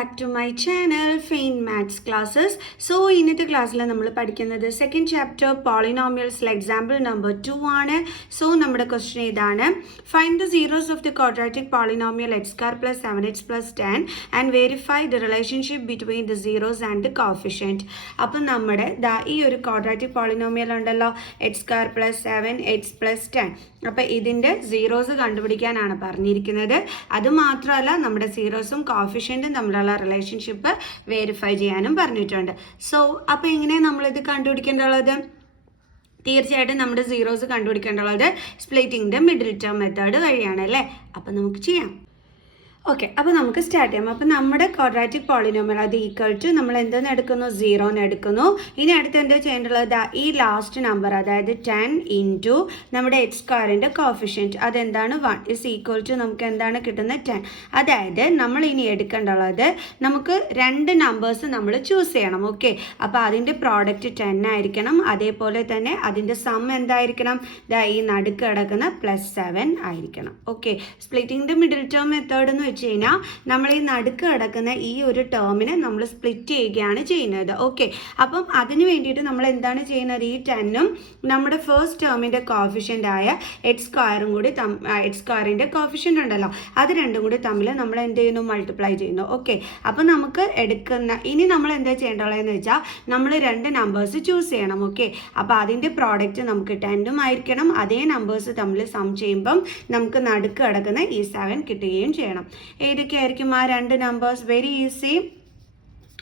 back to my channel Faint Maths Classes. So ഇന്നത്തെ ക്ലാസ്സിൽ നമ്മൾ പഠിക്കുന്നത് സെക്കൻഡ് ചാപ്റ്റർ പോളിനോമിയൽസിൽ എക്സാമ്പിൾ നമ്പർ 2 ആണ്. സോ നമ്മുടെ ക്വസ്റ്റ്യൻ ഇതാണ്: find the zeros of the quadratic polynomial x square plus 7x plus 10 and verify the relationship between the zeros and the coefficient. അപ്പം നമ്മുടെ ഈ ഒരു ക്വാഡ്രാറ്റിക് പോളിനോമിയൽ ഉണ്ടല്ലോ, x square plus 7x plus 10. അപ്പോൾ ഇതിൻ്റെ zeros കണ്ടുപിടിക്കാനാണ് പറഞ്ഞിരിക്കുന്നത്. അതുമാത്രമല്ല നമ്മുടെ സീറോസും കോഫിഷ്യൻറ്റും തമ്മിലുള്ള റിലേഷൻഷിപ്പ് വെരിഫൈ ചെയ്യാനും പറഞ്ഞിട്ടുണ്ട്. സോ അപ്പോൾ എങ്ങനെയാണ് നമ്മളിത് കണ്ടുപിടിക്കേണ്ടുള്ളത്? തീർച്ചയായിട്ടും നമ്മുടെ സീറോസ് കണ്ടുപിടിക്കേണ്ടുള്ളത് splitting the middle term method വഴിയാണ് അല്ലേ. അപ്പം നമുക്ക് ചെയ്യാം. ഓക്കെ, അപ്പോൾ നമുക്ക് സ്റ്റാർട്ട് ചെയ്യാം. അപ്പോൾ നമ്മുടെ ക്വാഡ്രാറ്റിക് പോളിനോമിയൽ അത് ഈക്വൽ ടു നമ്മൾ എന്തെന്ന് എടുക്കുന്നു? 0 എടുക്കുന്നു. ഇനി അടുത്ത് എന്താ ചെയ്യേണ്ടത്? ഈ ലാസ്റ്റ് നമ്പർ അതായത് 10 ഇൻറ്റു നമ്മുടെ എക്സ് സ്ക്വയറിൻ്റെ കോഫിഷ്യൻറ്റ് അതെന്താണ് 1 ഇസ് ഈക്വൽ ടു നമുക്ക് എന്താണ് കിട്ടുന്നത്? 10. അതായത് നമ്മൾ ഇനി എടുക്കേണ്ടുള്ളത് നമുക്ക് രണ്ട് നമ്പേഴ്സ് നമ്മൾ ചൂസ് ചെയ്യണം. ഓക്കെ, അപ്പോൾ അതിൻ്റെ പ്രോഡക്റ്റ് 10 ആയിരിക്കണം. അതേപോലെ തന്നെ അതിൻ്റെ സം എന്തായിരിക്കണം? ഈ നടുക്ക് കിടക്കുന്ന +7 ആയിരിക്കണം. Okay, splitting the middle term method എന്ന് വെച്ച് കഴിഞ്ഞാൽ നമ്മൾ ഈ നടുക്ക് കിടക്കുന്ന ഈ ഒരു ടേമിനെ നമ്മൾ സ്പ്ലിറ്റ് ചെയ്യുകയാണ് ചെയ്യുന്നത്. ഓക്കെ, അപ്പം അതിന് വേണ്ടിയിട്ട് നമ്മൾ എന്താണ് ചെയ്യുന്നത്? ഈ 10ഉം നമ്മുടെ ഫസ്റ്റ് ടേമിൻ്റെ കോഫിഷ്യൻ്റ് ആയ എക്സ് സ്ക്വയറും കൂടി എക്സ് സ്ക്വയറിൻ്റെ കോഫിഷ്യൻ്റ് ഉണ്ടല്ലോ, അത് രണ്ടും കൂടി തമ്മിൽ നമ്മൾ എന്ത് ചെയ്യുന്നു? മൾട്ടിപ്ലൈ ചെയ്യുന്നു. ഓക്കെ, അപ്പം നമുക്ക് ഇനി നമ്മൾ എന്താ ചെയ്യേണ്ടതെന്ന് വെച്ചാൽ നമ്മൾ രണ്ട് നമ്പേഴ്സ് ചൂസ് ചെയ്യണം. ഓക്കെ, അപ്പോൾ അതിൻ്റെ പ്രോഡക്റ്റ് നമുക്ക് 10ഉം ആയിരിക്കണം. അതേ നമ്പേഴ്സ് തമ്മിൽ സം ചെയ്യുമ്പം നമുക്ക് നടുക്ക് കിടക്കുന്ന ഈ 7 കിട്ടുകയും ചെയ്യണം. ഏതൊക്കെയായിരിക്കും ആ രണ്ട് നമ്പേഴ്സ്? Very easy.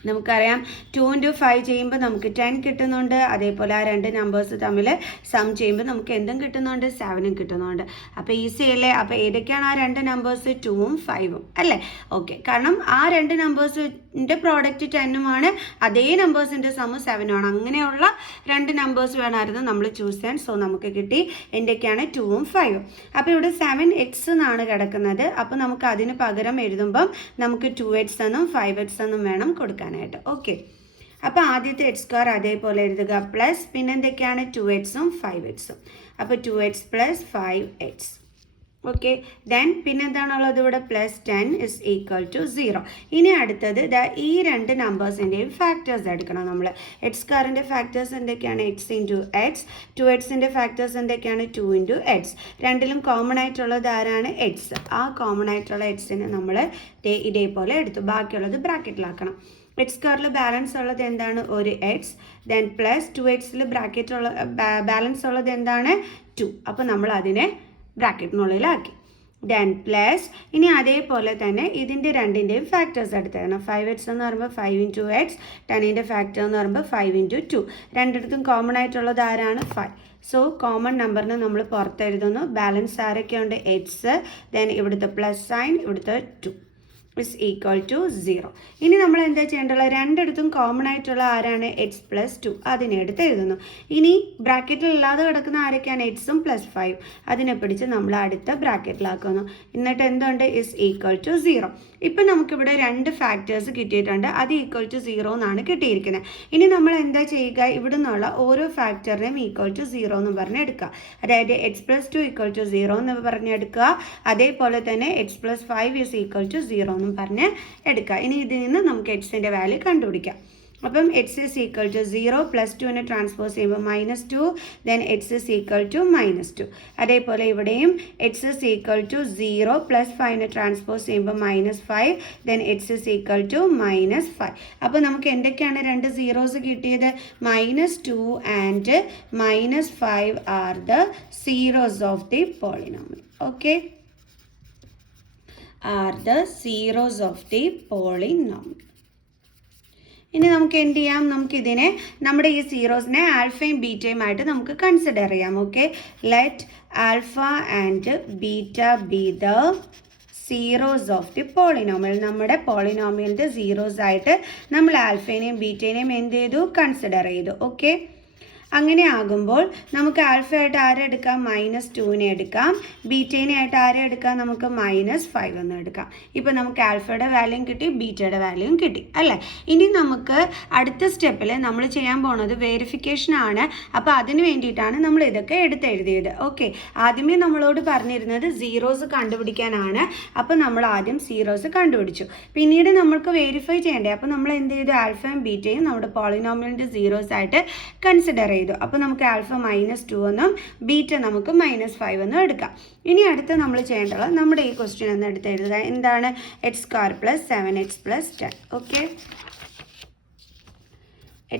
നമുക്കറിയാം 2 into 5 ചെയ്യുമ്പോൾ നമുക്ക് 10 കിട്ടുന്നുണ്ട്. അതേപോലെ ആ രണ്ട് നമ്പേഴ്സ് തമ്മിൽ സം ചെയ്യുമ്പോൾ നമുക്ക് എന്തും കിട്ടുന്നുണ്ട്? 7ഉം കിട്ടുന്നുണ്ട്. അപ്പോൾ ഈസി അല്ലേ? അപ്പോൾ ഏതൊക്കെയാണ് ആ രണ്ട് നമ്പേഴ്സ്? 2ഉം 5ഉം അല്ലേ. ഓക്കെ, കാരണം ആ രണ്ട് നമ്പേഴ്സിൻ്റെ പ്രോഡക്റ്റ് 10ഉമാണ്, അതേ നമ്പേഴ്സിൻ്റെ സം 7ഉമാണ്. അങ്ങനെയുള്ള രണ്ട് നമ്പേഴ്സ് വേണമായിരുന്നു നമ്മൾ ചൂസ് ചെയ്യാൻ. സോ നമുക്ക് കിട്ടി എന്തൊക്കെയാണ്? 2ഉം 5ഉം. അപ്പോൾ ഇവിടെ 7x എന്നാണ് കിടക്കുന്നത്. അപ്പോൾ നമുക്ക് അതിന് പകരം എഴുതുമ്പം നമുക്ക് 2x എന്നും 5x എന്നും വേണം കൊടുക്കാൻ. ഓക്കെ, അപ്പോൾ ആദ്യത്തെ എക്സ് സ്ക്വയർ അതേപോലെ എഴുതുക, പ്ലസ് പിന്നെ എന്തൊക്കെയാണ്? 2xഉം 5xഉം. അപ്പോൾ 2x + 5x. ഓക്കെ, ദെൻ പിന്നെ എന്താണുള്ളത് ഇവിടെ? +10 ഇസ് ഈക്വൽ ടു 0. ഇനി അടുത്തത് ഈ രണ്ട് നമ്പേഴ്സിൻ്റെയും ഫാക്ടേഴ്സ് എടുക്കണം നമ്മൾ. എക്സ് സ്ക്വയറിൻ്റെ ഫാക്ടേഴ്സ് എന്തൊക്കെയാണ്? x into x. 2xൻ്റെ ഫാക്ടേഴ്സ് എന്തൊക്കെയാണ്? 2 ഇൻറ്റു എക്സ്. രണ്ടിലും കോമൺ ആയിട്ടുള്ളത് ആരാണ്? എക്സ്. ആ കോമൺ ആയിട്ടുള്ള എക്സിനെ നമ്മൾ ഇതേപോലെ എടുത്തു. ബാക്കിയുള്ളത് ബ്രാക്കറ്റിലാക്കണം. എക്സ് സ്ക്വയറിൽ ബാലൻസ് ഉള്ളത് എന്താണ്? ഒരു എക്സ്. ദെൻ പ്ലസ് 2xൽ ബാലൻസ് ഉള്ളത് എന്താണ്? 2. അപ്പോൾ നമ്മൾ അതിനെ ബ്രാക്കറ്റിനുള്ളിലാക്കി. ദെൻ പ്ലസ് ഇനി അതേപോലെ തന്നെ ഇതിൻ്റെ രണ്ടിൻ്റെയും ഫാക്ടേഴ്സ് എടുത്തേക്കണം. 5x എന്ന് പറയുമ്പോൾ 5 ഇൻറ്റു എക്സ്. 10ൻ്റെ ഫാക്ടർ എന്ന് പറയുമ്പോൾ 5 ഇൻറ്റു 2. രണ്ടിടത്തും കോമൺ ആയിട്ടുള്ളത് ആരാണ്? 5. സോ കോമൺ നമ്പറിന് നമ്മൾ പുറത്തെഴുതുന്നു. ബാലൻസ് ആരൊക്കെയുണ്ട്? എക്സ്. ദെൻ ഇവിടുത്തെ പ്ലസ് സൈൻ, ഇവിടുത്തെ 2 ഇസ് ഈക്വൽ ടു 0. ഇനി നമ്മൾ എന്താ ചെയ്യേണ്ടത്? രണ്ടിടത്തും കോമൺ ആയിട്ടുള്ള ആരാണ്? എക്സ് + 2. അതിനെ എടുത്ത് എഴുതുന്നു. ഇനി ബ്രാക്കറ്റിൽ ഇല്ലാതെ കിടക്കുന്ന ആരൊക്കെയാണ്? എക്സും +5. അതിനെ പിടിച്ച് നമ്മൾ അടുത്ത ബ്രാക്കറ്റിലാക്കുന്നു. എന്നിട്ട് എന്തുണ്ട്? Is equal to 0. ഇപ്പം നമുക്കിവിടെ രണ്ട് ഫാക്ടേഴ്സ് കിട്ടിയിട്ടുണ്ട്. അത് ഈക്വൽ ടു 0 എന്നാണ് കിട്ടിയിരിക്കുന്നത്. ഇനി നമ്മൾ എന്താ ചെയ്യുക? ഇവിടെ നിന്നുള്ള ഓരോ ഫാക്ടറിനെയും ഈക്വൽ ടു 0 എന്ന് പറഞ്ഞ് എടുക്കുക. അതായത് x + 2 ഈക്വൽ ടു 0 എന്ന് പറഞ്ഞെടുക്കുക. അതേപോലെ തന്നെ x + 5 ഇസ് ഈക്വൽ ടു 0 എന്ന് പറഞ്ഞ് എടുക്കുക. ഇനി ഇതിൽ നിന്ന് നമുക്ക് എക്സിൻ്റെ വാല്യൂ കണ്ടുപിടിക്കാം. അപ്പം x ഇസ് ഈക്വൽ ടു 0, +2നെ ട്രാൻസ്പോസ് ചെയ്യുമ്പോൾ -2, then x is equal to -2. അതേപോലെ ഇവിടെയും x ഇസ് ഈക്വൽ ടു 0, +5നെ ട്രാൻസ്പോസ് ചെയ്യുമ്പോൾ -5, then x is equal to -5. അപ്പോൾ നമുക്ക് എന്തൊക്കെയാണ് രണ്ട് സീറോസ് കിട്ടിയത്? -2 and -5 are the zeros of the polynomial. Okay, are the zeros of the polynomial. ഇനി നമുക്ക് എന്ത് ചെയ്യാം? നമുക്കിതിനെ നമ്മുടെ ഈ സീറോസിനെ ആൽഫയും ബീറ്റയും ആയിട്ട് നമുക്ക് കൺസിഡർ ചെയ്യാം. Okay, let alpha and beta B the zeros of the polynomial. നമ്മുടെ പോളിനോമിയലിൻ്റെ സീറോസ് ആയിട്ട് നമ്മൾ ആൽഫേനെയും ബീറ്റേനെയും എന്ത് ചെയ്തു? കൺസിഡർ ചെയ്തു. ഓക്കെ, അങ്ങനെ ആകുമ്പോൾ നമുക്ക് ആൽഫയായിട്ട് ആരെ എടുക്കാം, -2നെ എടുക്കാം. ബീറ്റേനെ ആയിട്ട് ആരെ എടുക്കാം, നമുക്ക് -5 എന്ന് എടുക്കാം. ഇപ്പം നമുക്ക് ആൽഫയുടെ വാല്യൂം കിട്ടി, ബീറ്റയുടെ വാല്യൂം കിട്ടി അല്ലേ. ഇനി നമുക്ക് അടുത്ത സ്റ്റെപ്പിൽ നമ്മൾ ചെയ്യാൻ പോകുന്നത് വെരിഫിക്കേഷൻ ആണ്. അപ്പോൾ അതിന് വേണ്ടിയിട്ടാണ് നമ്മൾ ഇതൊക്കെ എടുത്തെഴുതിയത്. ഓക്കെ, ആദ്യമേ നമ്മളോട് പറഞ്ഞിരുന്നത് സീറോസ് കണ്ടുപിടിക്കാനാണ്. അപ്പോൾ നമ്മൾ ആദ്യം സീറോസ് കണ്ടുപിടിച്ചു. പിന്നീട് നമ്മൾക്ക് വെരിഫൈ ചെയ്യണ്ടേ, അപ്പോൾ നമ്മൾ എന്ത് ചെയ്തു, ആൽഫയും ബീറ്റയും നമ്മുടെ പോളിനോമിയലിൻ്റെ സീറോസ് ആയിട്ട് കൺസിഡർ ചെയ്തു. അപ്പോൾ നമുക്ക് ആൽഫ -2 എന്നും ബീറ്റ നമുക്ക് -5 എന്നും എടുക്കാം. ഇനി അടുത്ത് നമ്മൾ ചെയ്യേണ്ടത് നമ്മുടെ ഈ ക്വസ്റ്റ്യൻ എന്ന് എടുത്ത് എഴുതുക. എന്താണ്, x² + 7x + 10. Okay,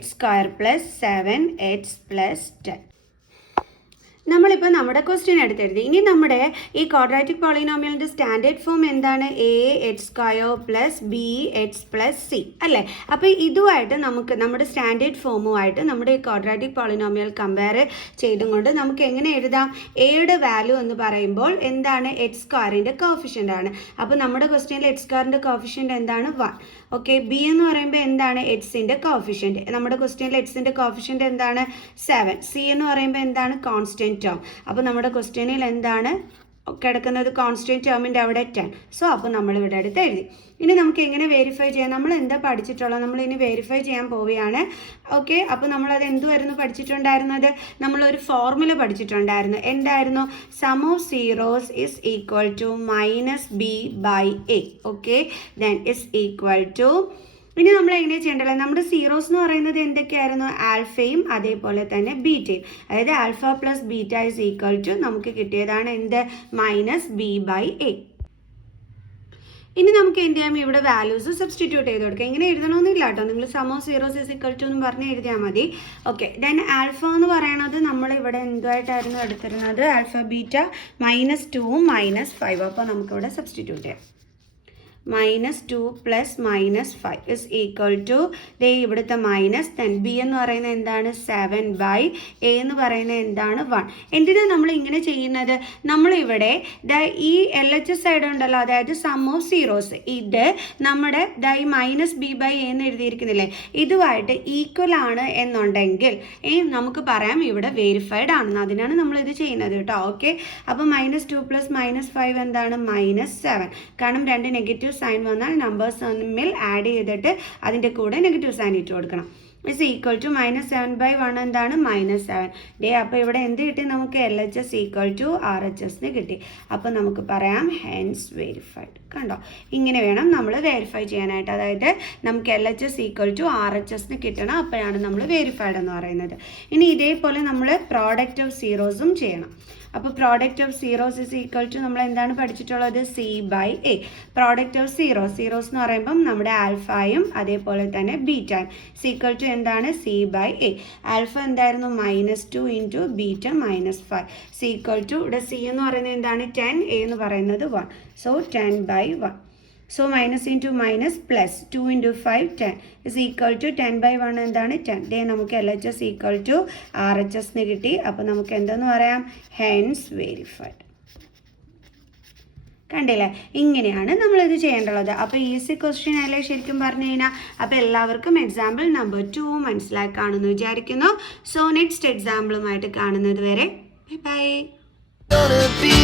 x² + 7x + 10. നമ്മളിപ്പോൾ നമ്മുടെ ക്വസ്റ്റ്യൻ എടുത്തെഴുതി. ഇനി നമ്മുടെ ഈ ക്വാഡ്രാറ്റിക് പോളിനോമിയലിൻ്റെ സ്റ്റാൻഡേർഡ് ഫോം എന്താണ്, ax² + bx + c അല്ലേ. അപ്പോൾ ഇതുമായിട്ട് നമുക്ക് നമ്മുടെ സ്റ്റാൻഡേർഡ് ഫോമുമായിട്ട് നമ്മുടെ ഈ ക്വാഡ്രാറ്റിക് പോളിനോമിയൽ കമ്പയർ ചെയ്തുകൊണ്ട് നമുക്ക് എങ്ങനെ എഴുതാം, എയുടെ വാല്യൂ എന്ന് പറയുമ്പോൾ എന്താണ്, x²ൻ്റെ കോഫിഷ്യൻ്റ് ആണ്. അപ്പോൾ നമ്മുടെ ക്വസ്റ്റ്യനിൽ x²ൻ്റെ കോഫിഷ്യൻ്റ് എന്താണ്, 1. ഓക്കെ, ബി എന്ന് പറയുമ്പോൾ എന്താണ്, എക്സിൻ്റെ കോഫിഷ്യൻ്റ്. നമ്മുടെ ക്വസ്റ്റ്യനിൽ എക്സിൻ്റെ കോഫിഷ്യൻ്റ് എന്താണ്, 7. സി എന്ന് പറയുമ്പോൾ എന്താണ്, കോൺസ്റ്റൻറ്റ് ടേം. അപ്പോൾ നമ്മുടെ ക്വസ്റ്റ്യനിൽ എന്താണ് കിടക്കുന്നത്, കോൺസ്റ്റൻറ്റ് ടേമിൻ്റെ അവിടെ 10. സോ അപ്പോൾ നമ്മളിവിടെ അടുത്ത് എഴുതി. ഇനി നമുക്ക് എങ്ങനെ വെരിഫൈ ചെയ്യാം, നമ്മൾ എന്താ പഠിച്ചിട്ടുള്ളത്, നമ്മൾ ഇനി വെരിഫൈ ചെയ്യാൻ പോവുകയാണ്. ഓക്കെ, അപ്പോൾ നമ്മളത് എന്തുമായിരുന്നു പഠിച്ചിട്ടുണ്ടായിരുന്നത്, നമ്മളൊരു ഫോർമുല പഠിച്ചിട്ടുണ്ടായിരുന്നു. എന്തായിരുന്നു, sum of zeros is equal to -b/a. Okay, then is equal to, ഇനി നമ്മൾ എങ്ങനെ ചെയ്യേണ്ടത്, നമ്മുടെ സീറോസ് എന്ന് പറയുന്നത് എന്തൊക്കെയായിരുന്നു, ആൽഫയും അതേപോലെ തന്നെ ബീറ്റയും. അതായത് alpha + beta is equal to നമുക്ക് കിട്ടിയതാണ് എന്ത്, -b/a. ഇനി നമുക്ക് എന്ത് ചെയ്യാം, ഇവിടെ വാല്യൂസ് സബ്സ്റ്റിറ്റ്യൂട്ട് ചെയ്ത് കൊടുക്കാം. ഇങ്ങനെ എഴുതണമെന്നില്ല കേട്ടോ, നിങ്ങൾ sum of zeros is equal to എന്ന് പറഞ്ഞ് എഴുതിയാൽ മതി. ഓക്കെ, ദെൻ ആൽഫ എന്ന് പറയുന്നത് നമ്മളിവിടെ എന്തുമായിട്ടായിരുന്നു എടുത്തിരുന്നത്, ആൽഫ ബീറ്റ -2 -5. അപ്പോൾ നമുക്കിവിടെ സബ്സ്റ്റിറ്റ്യൂട്ട് ചെയ്യാം. -2 + -5 ഇസ് ഈക്വൽ ടു, ദേ ഇവിടുത്തെ മൈനസ്, ദെൻ ബി എന്ന് പറയുന്നത് എന്താണ്, 7/a എന്ന് പറയുന്നത് എന്താണ്, 1. എന്തിനാണ് നമ്മൾ ഇങ്ങനെ ചെയ്യുന്നത്, നമ്മളിവിടെ ഈ LHS സൈഡ് ഉണ്ടല്ലോ, അതായത് സം ഓഫ് സീറോസ്, ഇത് നമ്മുടെ ഈ -b/a എന്ന് എഴുതിയിരിക്കുന്നില്ലേ, ഇതുമായിട്ട് ഈക്വൽ ആണ് എന്നുണ്ടെങ്കിൽ നമുക്ക് പറയാം ഇവിടെ വെരിഫൈഡ് ആണെന്ന്. അതിനാണ് നമ്മളിത് ചെയ്യുന്നത് കേട്ടോ. ഓക്കെ, അപ്പോൾ -2 + -5 എന്താണ്, -7. കാരണം രണ്ട് നെഗറ്റീവ് സൈൻ വന്നാൽ നമ്പേഴ്സ് തമ്മിൽ ആഡ് ചെയ്തിട്ട് അതിൻ്റെ കൂടെ നെഗറ്റീവ് സൈൻ ഇട്ട് കൊടുക്കണം. ഇസ് ഈക്വൽ ടു -7/1 എന്താണ്, -7. ഡേ അപ്പോൾ ഇവിടെ എന്ത് കിട്ടി, നമുക്ക് LHS ഈക്വൽ ടു RHS കിട്ടി. അപ്പോൾ നമുക്ക് പറയാം ഹെൻസ് വെരിഫൈഡ്. കണ്ടോ, ഇങ്ങനെ വേണം നമ്മൾ വെരിഫൈ ചെയ്യാനായിട്ട്. അതായത് നമുക്ക് LHS ഈക്വൽ ടു RHS കിട്ടണം, അപ്പോഴാണ് നമ്മൾ വെരിഫൈഡ് എന്ന് പറയുന്നത്. ഇനി ഇതേപോലെ നമ്മൾ പ്രോഡക്റ്റ് ഓഫ് സീറോസും ചെയ്യണം. അപ്പോൾ product of zeros is equal to നമ്മൾ എന്താണ് പഠിച്ചിട്ടുള്ളത്, c/a. പ്രോഡക്റ്റ് ഓഫ് സീറോസ് എന്ന് പറയുമ്പം നമ്മുടെ ആൽഫയും അതേപോലെ തന്നെ ബീറ്റയും ഈക്വൽ ടു എന്താണ്, c/a. ആൽഫ എന്തായിരുന്നു, -2 ഇൻറ്റു ബീറ്റ -5 ഈക്വൽ ടു, ഇവിടെ c എന്ന് പറയുന്നത് എന്താണ്, 10, a എന്ന് പറയുന്നത് 1. So 10/1. So minus into minus plus 2 into 5 10 is equal to 10/1 എന്താണ് 10. ദേ നമുക്ക് LHS ഈക്വൽ ടു RHS കിട്ടി. അപ്പോൾ നമുക്ക് എന്തെന്ന് പറയാം, ഹെൻസ് വെരിഫൈഡ്. കണ്ടില്ലേ, ഇങ്ങനെയാണ് നമ്മളിത് ചെയ്യേണ്ടത്. അപ്പോൾ ഈസി ക്വസ്റ്റ്യൻ അല്ലേ ശരിക്കും പറഞ്ഞു കഴിഞ്ഞാൽ. അപ്പോൾ എല്ലാവർക്കും എക്സാമ്പിൾ നമ്പർ 2 മനസ്സിലാക്കാണെന്ന് വിചാരിക്കുന്നു. സോ നെക്സ്റ്റ് എക്സാമ്പിളുമായിട്ട് കാണുന്നത് വരെ ബൈ ബൈ.